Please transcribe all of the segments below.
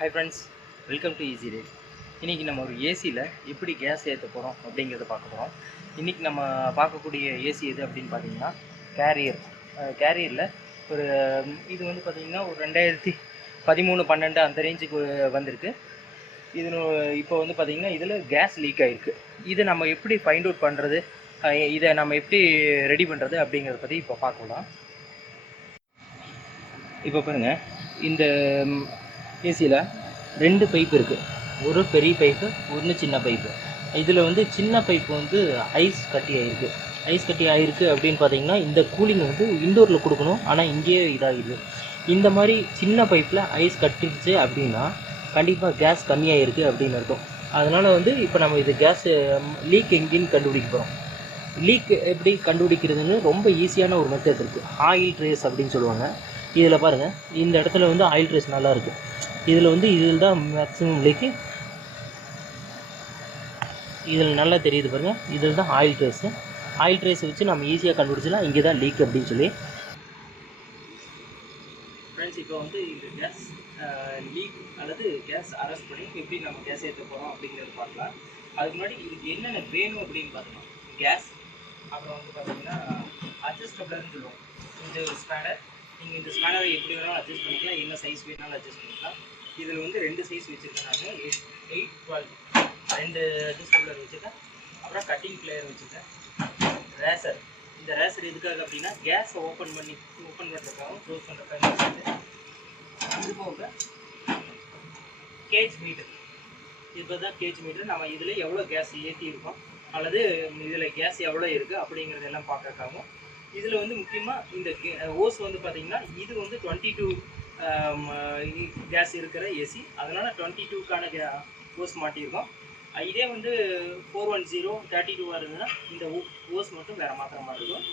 Hi friends, welcome to easy day. இன்றைக்கி நம்ம ஒரு ஏசியில் எப்படி கேஸ் ஏற்ற போகிறோம் அப்படிங்கிறத பார்க்க போகிறோம். இன்றைக்கி நம்ம பார்க்கக்கூடிய ஏசி எது அப்படின்னு பார்த்தீங்கன்னா கேரியரில் ஒரு இது வந்து பார்த்திங்கன்னா ஒரு 2013-12 அந்த ரேஞ்சுக்கு வந்திருக்கு. இது இப்போ வந்து பார்த்திங்கன்னா இதில் கேஸ் லீக் ஆகிருக்கு. இதை நம்ம எப்படி ஃபைண்ட் அவுட் பண்ணுறது, இதை நம்ம எப்படி ரெடி பண்ணுறது அப்படிங்கிறத பற்றி இப்போ பார்க்கலாம். இப்போ பாருங்கள், இந்த ஏசியில் 2 பைப்பு இருக்குது. ஒரு பெரிய பைப்பு, ஒன்று சின்ன பைப்பு. இதில் வந்து சின்ன பைப்பு வந்து ஐஸ் கட்டி ஆகிருக்கு அப்படின்னு பார்த்தீங்கன்னா இந்த கூலிங் வந்து இன்டோரில் கொடுக்கணும், ஆனால் இங்கேயே இதாகிடுது. இந்த மாதிரி சின்ன பைப்பில் ஐஸ் கட்டிடுச்சு அப்படின்னா கண்டிப்பாக கேஸ் கம்மியாகிருக்கு அப்படின்னு அர்த்தம். அதனால் வந்து இப்போ நம்ம இது கேஸ் லீக் எங்கேன்னு கண்டுபிடிக்க போகிறோம். லீக் எப்படி கண்டுபிடிக்கிறதுன்னு ரொம்ப ஈஸியான ஒரு மெத்தட் இருக்குது. ஆயில் ட்ரேஸ் அப்படின்னு சொல்லுவாங்க. இதில் பாருங்கள், இந்த இடத்துல வந்து ஆயில் ட்ரேஸ் நல்லா இருக்குது. இதில் தான் மேக்ஸிமம் லீக்கு. இதில் நல்லா தெரியுது பாருங்கள், இதில் தான் ஆயில் ட்ரேஸை வச்சு நம்ம ஈஸியாக கண்டுபிடிச்சலாம் இங்கே தான் லீக் அப்படின்னு சொல்லி. ஃப்ரெண்ட்ஸ், இப்போ வந்து இந்த கேஸ் லீக் அல்லது கேஸ் அரெஸ்ட் பண்ணி எப்படி நம்ம கேஸ் ஏற்ற போகிறோம் அப்படிங்கிறத பார்க்கலாம். அதுக்கு முன்னாடி இதுக்கு என்னென்ன வேணும் அப்படின்னு பார்த்துக்கலாம். கேஸ், அப்புறம் வந்து பார்த்திங்கன்னா அட்ஜஸ்டபிள்னு சொல்லுவோம். இந்த ஒரு ஸ்பேனர், நீங்கள் இந்த ஸ்பேனரை எப்படி வேணாலும் அட்ஜஸ்ட் பண்ணிக்கலாம், என்ன சைஸ் வேணாலும் அட்ஜஸ்ட் பண்ணிக்கலாம். இதில் வந்து 2 சைஸ் வச்சுருக்கேன் நான், 8, 12 2 அட்ஜஸ்டபிளர் வச்சுருக்கேன். அப்புறம் கட்டிங் பிளேயர் வச்சுருக்கேன். ரேசர், இந்த ரேசர் எதுக்காக அப்படின்னா கேஸை ஓப்பன் பண்ணுறதுக்காகவும் க்ளோஸ் பண்ணுறதுக்காகவும் வச்சுருக்கு. இது போக கேஜ் மீட்டர், இப்போ தான் கேஜ் மீட்டர். நம்ம இதில் எவ்வளோ கேஸ் ஏற்றியிருக்கோம் அல்லது இதில் கேஸ் எவ்வளோ இருக்குது அப்படிங்கிறதெல்லாம் பார்க்கறதுக்காகவும். இதில் வந்து முக்கியமாக இந்த ஓஸ் வந்து பார்த்திங்கன்னா இது வந்து 22 கேஸ் இருக்கிற ஏசி, அதனால் 22க்கான ஓஸ் மாட்டியிருக்கோம். இதே வந்து 410 32 இருந்ததுன்னா இந்த ஓஸ் மட்டும் வேறு மாத்திர மாதிரி இருக்கும்.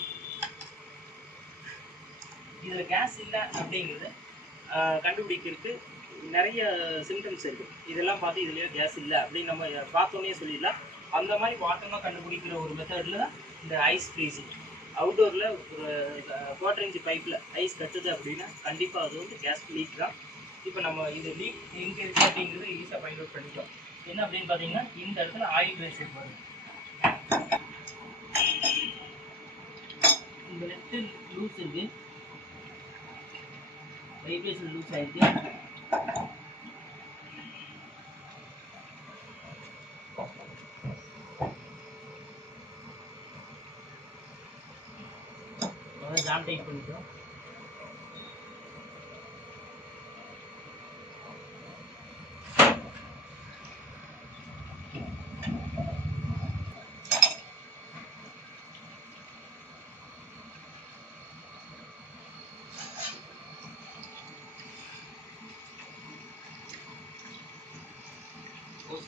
இதில் கேஸ் இல்லை அப்படிங்கிறது கண்டுபிடிக்கிறதுக்கு நிறைய சிம்டம்ஸ் இருக்குது. இதெல்லாம் பார்த்து இதுலேயே கேஸ் இல்லை அப்படின்னு நம்ம பார்த்தோன்னே சொல்லிடலாம். அந்த மாதிரி பார்த்தோம்னா கண்டுபிடிக்கிற ஒரு மெத்தடில் தான் இந்த ஐஸ் ஃப்ரீசிங். அவுட்டோரில் ஒரு 1/4 இன்ச் பைப்பில் ஐஸ் கட்டுது அப்படின்னா கண்டிப்பாக அது வந்து கேஸ் லீக் தான். இப்போ நம்ம இது லீக் எங்கே இருக்குது அப்படிங்கிறது ஈஸியாக ஃபைண்ட் அவுட் பண்ணிட்டோம். என்ன அப்படின்னு பார்த்தீங்கன்னா இந்த இடத்துல ஆயில் ட்ரேஸ் வரும். இந்த லெஃப்ட் லூஸ் இருக்குது, வைப்ரேஷன் லூஸ் ஆகிருக்கு. ஜாம் டைட் பண்ணிட்டோம்.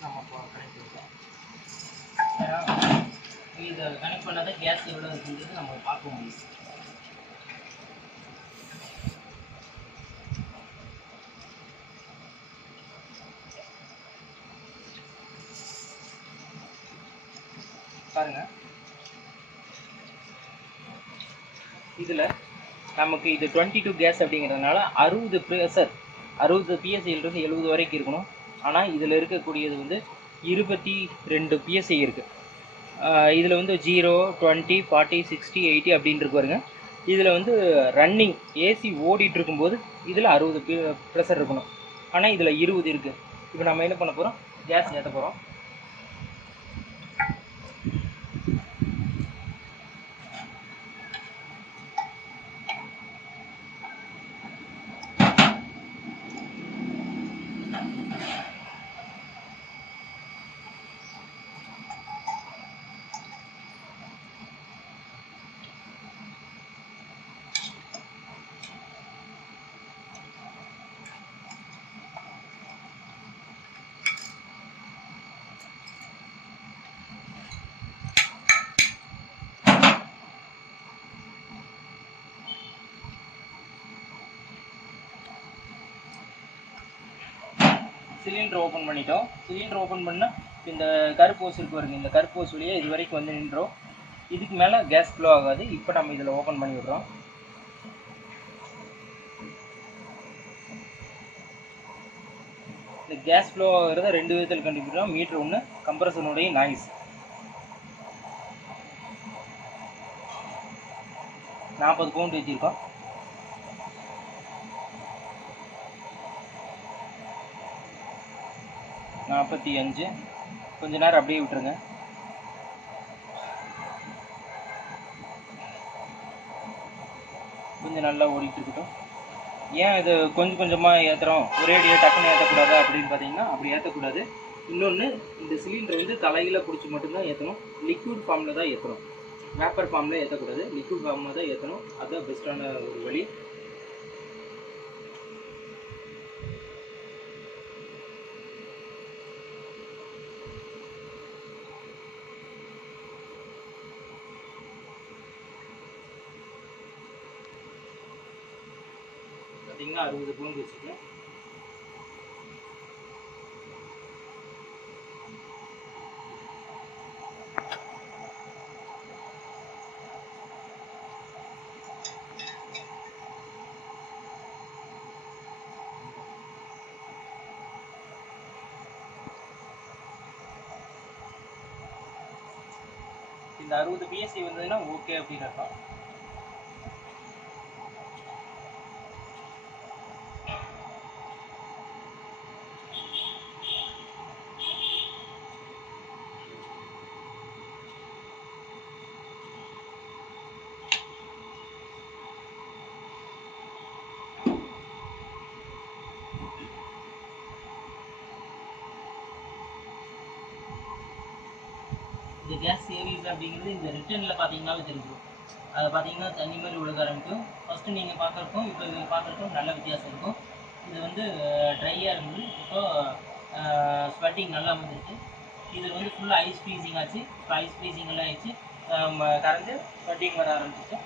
நம்ம கனெக்ட் பண்ணிட்டோம். இதை கனெக்ட் பண்ணாதான் கேஸ் எவ்வளோ இருக்குங்கிறது நம்ம பார்க்க முடியும். பாருங்க, இதில் நமக்கு இது 22 கேஸ் அப்படிங்கிறதுனால 60 PSIலிருந்து 70 வரைக்கும் இருக்கணும். ஆனால் இதில் இருக்கக்கூடியது வந்து 22 PSI இருக்குது. இதில் வந்து 0, 20, 40, 60, 80 அப்படின்னு இருக்கு பாருங்க. இதில் வந்து ரன்னிங் ஏசி ஓடிட்டு இருக்கும்போது இதில் 60 ப்ரெஷர் இருக்கணும். ஆனால் இதில் 20 இருக்குது. இப்போ நம்ம என்ன பண்ண போகிறோம், கேஸ் ஏற்ற போகிறோம். சிலிண்டர் ஓப்பன் பண்ணிட்டோம். சிலிண்டர் ஓப்பன் பண்ணால் இந்த கருப்பு ஹோஸ் இருக்கு பாருங்க, இந்த கருப்பு ஹோஸ் வழியாக இது வரைக்கும் வந்து நின்றோம். இதுக்கு மேலே கேஸ் ஃப்ளோ ஆகாது. இப்போ நம்ம இதில் ஓப்பன் பண்ணி விடுறோம். இந்த கேஸ் ஃப்ளோ ஆகிறத 2 விதத்தில் கண்டுபிடிக்கிறோம். மீட்ரு ஒன்று, கம்ப்ரஸனுடைய நாய்ஸ். 40 பவுண்ட் வச்சுருக்கோம். $45. கொஞ்ச நேரம் அப்படியே விட்டுருங்க. கொஞ்சம் நல்லா ஓடிட்டு இருக்கட்டும். ஏன் இது கொஞ்சம் கொஞ்சமாக ஏற்றுறோம், ஒரேடியாக டக்குன்னு ஏற்றக்கூடாது அப்படின்னு பார்த்தீங்கன்னா, அப்படி ஏற்றக்கூடாது. இன்னொன்று, இந்த சிலிண்டர் வந்து தலையில் பிடிச்சி மட்டும்தான் ஏற்றணும். லிக்விட் ஃபார்மில் தான் ஏற்றணும். வேப்பர் ஃபார்மில் ஏற்றக்கூடாது, லிக்விட் ஃபார்மில் தான் ஏற்றணும். அதுதான் பெஸ்ட்டான ஒரு வழி. பார்த்தீங்கன்னா 60 பவுண்ட் வச்சுருக்கேன். இந்த 60 பிஎஸ்சி வந்ததுன்னா ஓகே அப்படின்னு அர்த்தம். இந்த கேஸ் சேவிங்ஸ் அப்படிங்கிறது இந்த ரிட்டர்னில் பார்த்தீங்கன்னாவே தெரிஞ்சிடும். அதை பார்த்தீங்கன்னா தண்ணி மாதிரி விழுக ஆரம்பிக்கும். ஃபஸ்ட்டு நீங்கள் பார்க்குறக்கும் இப்போ இது பார்க்குறக்கும் நல்ல வித்தியாசம் இருக்கும். இது வந்து ட்ரையாக இருந்தது, இப்போ ஸ்வெட்டிங் நல்லா வந்துருக்கு. இது வந்து ஃபுல்லாக ஐஸ் ஃப்ரீசிங் ஆச்சு. இப்போ ஐஸ் ஃப்ரீசிங் எல்லாம் ஆயிடுச்சு, கரைஞ்சி ஸ்வெட்டிங் வர ஆரம்பிச்சிச்சு.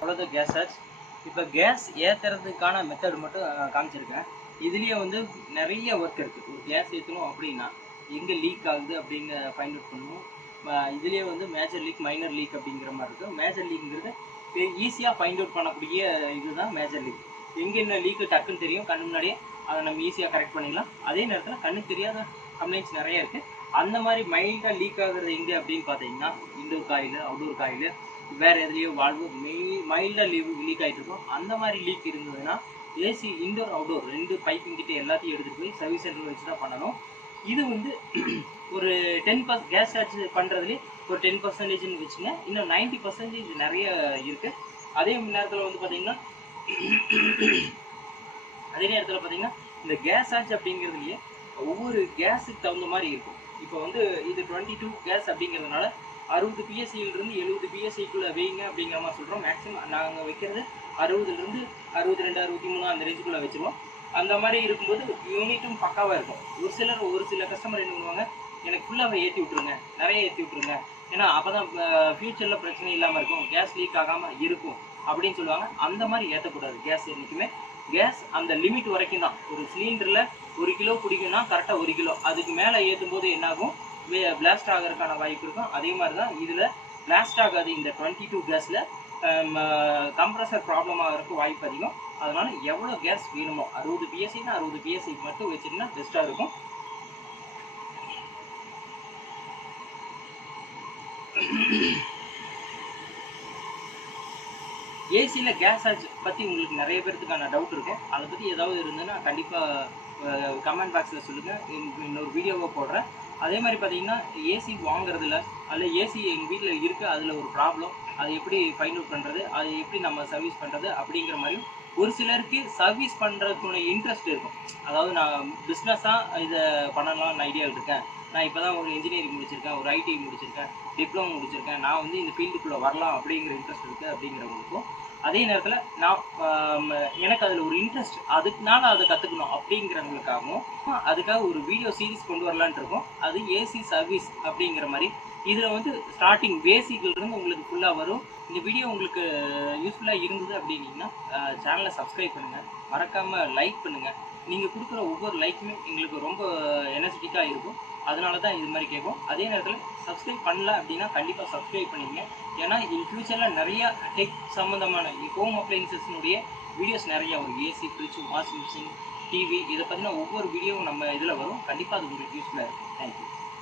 அவ்வளோதான் கேஸ் சார்ஜ். இப்போ கேஸ் ஏற்றுறதுக்கான மெத்தட் மட்டும் காமிச்சிருக்கேன். இதுலேயே வந்து நிறைய ஒர்க் இருக்குது. ஒரு கேஸ் ஏற்றணும் அப்படின்னா எங்கே லீக் ஆகுது அப்படின்னு ஃபைண்ட் அவுட் பண்ணணும். இதுலேயே வந்து மேஜர் லீக், மைனர் லீக் அப்படிங்கிற மாதிரி இருக்குது. மேஜர் லீக்குங்கிறது ஈஸியாக ஃபைண்ட் அவுட் பண்ணக்கூடிய இதுதான் மேஜர் லீக். எங்கே என்ன லீக்கு டக்குன்னு தெரியும், கண்ணு முன்னாடியே அதை நம்ம ஈஸியாக கரெக்ட் பண்ணிடலாம். அதே நேரத்தில் கண்ணுக்கு தெரியாத கம்ப்ளைண்ட்ஸ் நிறைய இருக்குது. அந்த மாதிரி மைல்டாக லீக் ஆகுறது எங்கே அப்படின்னு பார்த்தீங்கன்னா, இன்டோர் காயில், அவுடோர் காயில், வேறு எதுலேயோ வால்வு மைல்டாக லீக் ஆகிட்டு இருக்கும். அந்த மாதிரி லீக் இருந்ததுன்னா ஏசி இன்டோர் அவுடோர் 2 பைப்பிங் கிட்ட எல்லாத்தையும் எடுத்துகிட்டு போய் சர்வீஸ் சென்டரில் வச்சு தான் பண்ணணும். இது வந்து ஒரு 10% கேஸ் சார்ஜ் பண்ணுறதுலேயே ஒரு 10%ன்னு வச்சுங்க. இன்னும் 90% நிறைய இருக்குது. அதே நேரத்தில் வந்து பார்த்திங்கன்னா இந்த கேஸ் சார்ஜ் அப்படிங்கிறதுலையே ஒவ்வொரு கேஸுக்கு தகுந்த மாதிரி இருக்கும். இப்போ வந்து இது 22 கேஸ் அப்படிங்கிறதுனால 60 பிஎஸ்சியிலிருந்து 70 பிஎஸ்சிக்குள்ளே வைங்க அப்படிங்கிற மாதிரி சொல்கிறோம். மேக்ஸிமம் நாங்கள் வைக்கிறது 60லேருந்து 62, 63 அந்த ரேஞ்சுக்குள்ளே வச்சுருவோம். அந்த மாதிரி இருக்கும்போது யூனிட்டும் பக்காவாக இருக்கும். ஒரு சில கஸ்டமர் என்ன பண்ணுவாங்க, எனக்கு ஃபுல்லாக ஏற்றி விட்ருங்க, நிறைய ஏற்றி விட்ருங்க, ஏன்னா அப்போ தான் ஃப்யூச்சரில் பிரச்சனை இல்லாமல் இருக்கும், கேஸ் லீக் ஆகாமல் இருக்கும் அப்படின்னு சொல்லுவாங்க. அந்த மாதிரி ஏற்றக்கூடாது. கேஸ் என்றைக்குமே கேஸ் அந்த லிமிட் வரைக்கும் தான். ஒரு சிலிண்டரில் 1 கிலோ பிடிக்கும்னா கரெக்டாக 1 கிலோ. அதுக்கு மேலே ஏற்றும் போது என்னாகும், பிளாஸ்ட் ஆகிறதுக்கான வாய்ப்பு இருக்கும். அதே மாதிரி தான் இதில் பிளாஸ்ட் ஆகாது. இந்த 22 கேஸில் கம்ப்ரஸர் ப்ராப்ளம் ஆகிறதுக்கு வாய்ப்பு அதிகம். அதனால் எவ்வளோ கேஸ் வேணுமோ 60 PSIனா 60 PSI மட்டும் வச்சுருந்தா பெஸ்ட்டாக இருக்கும். ஏசியில் கேஸ் சார்ஜ் பற்றி உங்களுக்கு நிறைய பேர்த்துக்கான டவுட் இருக்கும். அதை பற்றி ஏதாவது இருந்ததுன்னா கண்டிப்பாக கமெண்ட் பாக்ஸில் சொல்லுங்கள், இன்னொரு வீடியோவை போடுறேன். அதே மாதிரி பார்த்தீங்கன்னா ஏசி வாங்குறதுல அதில் ஏசி எங்கள் வீட்டில் இருக்குது, அதில் ஒரு ப்ராப்ளம், அதை எப்படி ஃபைண்ட் அவுட் பண்ணுறது, அதை எப்படி நம்ம சர்வீஸ் பண்ணுறது அப்படிங்கிற மாதிரி ஒரு சிலருக்கு சர்வீஸ் பண்ணுறதுக்குள்ள இன்ட்ரெஸ்ட் இருக்கும். அதாவது நான் பிஸ்னஸாக இதை பண்ணலாம்னு ஐடியாவில் இருக்கேன், நான் இப்போ தான் ஒரு இன்ஜினியரிங் முடிச்சிருக்கேன், ஒரு ஐடி முடிச்சிருக்கேன், டிப்ளமோ முடிச்சிருக்கேன், நான் வந்து இந்த ஃபீல்டுக்குள்ளே வரலாம் அப்படிங்கிற இன்ட்ரெஸ்ட் இருக்குது அப்படிங்கிறவங்களுக்கும், அதே நேரத்தில் நான் எனக்கு அதில் ஒரு இன்ட்ரெஸ்ட், அதுக்குனால அதை கற்றுக்கணும் அப்படிங்கிறவங்களுக்காகவும் அதுக்காக ஒரு வீடியோ சீரிஸ் கொண்டு வரலான்ட்டு இருக்கோம். அது ஏசி சர்வீஸ் அப்படிங்கிற மாதிரி. இதில் வந்து ஸ்டார்டிங் பேசிக்லேருந்து உங்களுக்கு ஃபுல்லாக வரும். இந்த வீடியோ உங்களுக்கு யூஸ்ஃபுல்லாக இருந்தது அப்படின்னீங்கன்னா சேனலை சப்ஸ்கிரைப் பண்ணுங்கள், மறக்காமல் லைக் பண்ணுங்கள். நீங்கள் கொடுக்குற ஒவ்வொரு லைக்குமே எங்களுக்கு ரொம்ப எனர்ஜெட்டிக்காக இருக்கும். அதனால தான் இது மாதிரி கேட்கும். அதே நேரத்தில் சப்ஸ்கிரைப் பண்ணல அப்படின்னா கண்டிப்பாக சப்ஸ்கிரைப் பண்ணிங்க. ஏன்னா இன் ஃபியூச்சரில் நிறையா டெக் சம்மந்தமான ஹோம் அப்ளையன்சஸ்னுடைய வீடியோஸ் நிறையா வரும். AC, fridge, washing machine, TV, இதை பற்றின ஒவ்வொரு வீடியோவும் நம்ம இதில் வரும். கண்டிப்பாக அது உங்களுக்கு யூஸ்ஃபுல்லாக இருக்கும். தேங்க்யூ.